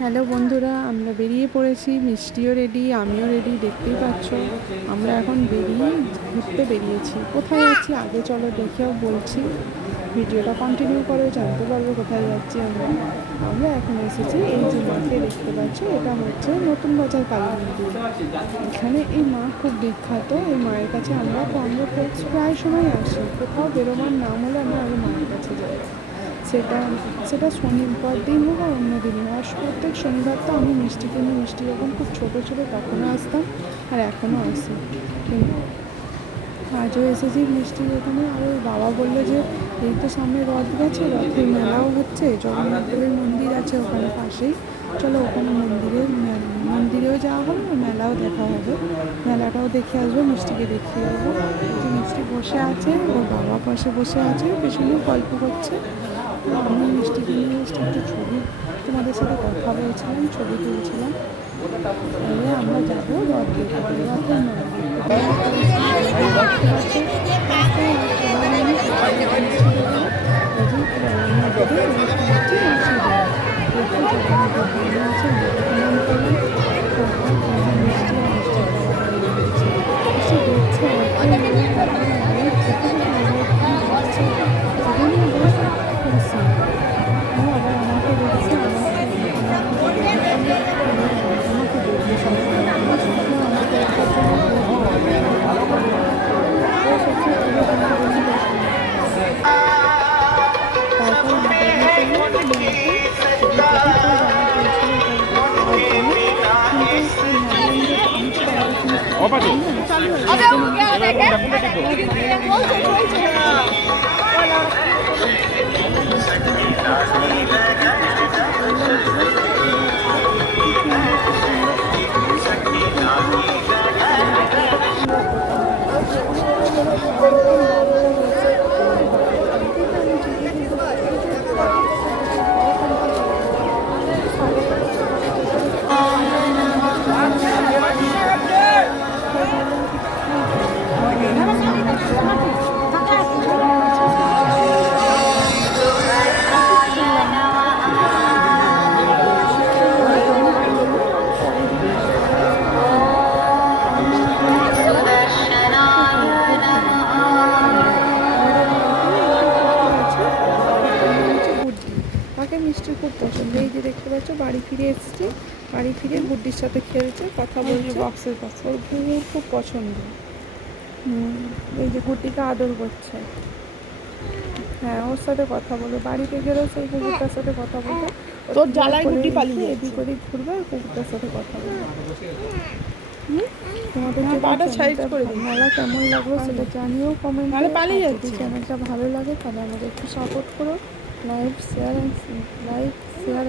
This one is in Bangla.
হ্যালো বন্ধুরা, আমরা বেরিয়ে পড়েছি। মিষ্টিও রেডি, আমিও রেডি, দেখতেই পাচ্ছ। আমরা এখন ঘুরতে বেরিয়েছি। কোথায় যাচ্ছি আগে চলো দেখেও বলছি। ভিডিওটা কন্টিনিউ করে জানতে পারবো কোথায় যাচ্ছি। আমরা এখন এসেছি, এই যে মাকে দেখতে পাচ্ছ, এটা হচ্ছে নতুন বাজার কালী মন্দির। এখানে এই মা খুব বিখ্যাত। এই মায়ের কাছে আমরা প্রায় সময় আসি। কোথাও বেরোবার নাম হলে আমরা আগে মায়ের কাছে যাই। সেটা শনিবার দিন হোক আর অন্য দিনই হোক। প্রত্যেক শনিবার তো আমি মিষ্টি কিনি। মিষ্টি যখন খুব ছোটো ছোটো তখনও আসতাম, আর এখনও আসি। কিন্তু আজও এসেছি মিষ্টি এখানে। আর ওর বাবা বললো যে এই তো সামনে রথ গেছে, রথের মেলাও হচ্ছে, জগন্নাথের মন্দির আছে ওখানে পাশেই, চলো ওখানে মন্দিরেও যাওয়া হবে, মেলাও দেখা হবে। মেলাটাও দেখে আসবো, মিষ্টিকে দেখিয়ে দেবো। মিষ্টি বসে আছে, ওর বাবা পাশে বসে আছে, পেছনে গল্প করছে। আমি মিষ্টিকে নিয়ে একটু ছবি তোমাদের সাথে কথা বলছিলাম, ছবি তুলছিলাম। এবারে আমরা যাবো রথ দেখতে, রথের মেলা মিষ্টি খুব পছন্দ। এই যে দেখতে পাচ্ছ বাড়ি ফিরে এসেছি, বাড়ি ফিরে গুড্ডির সাথে খেলছে, কথা বলছে, বক্সের কাছে। ওর কুকুর খুব পছন্দ। এই যে গুড্ডিকে আদর করছে। হ্যাঁ, ওর সাথে কথা বলবে। বাড়িতে গেলেও সেই কুকুরটার সাথে কথা বলবে। তোর জ্বালায় গুড্ডি পালিয়ে এদিক ওদিক ঘুরবে, আর কুকুরটার সাথে কথা বলবে। তোমাদের মেলা কেমন লাগলো সেটা জানিও কমেন্ট। যদি চ্যানেলটা ভালো লাগে তাহলে আমাদের একটু সাপোর্ট করো। Like share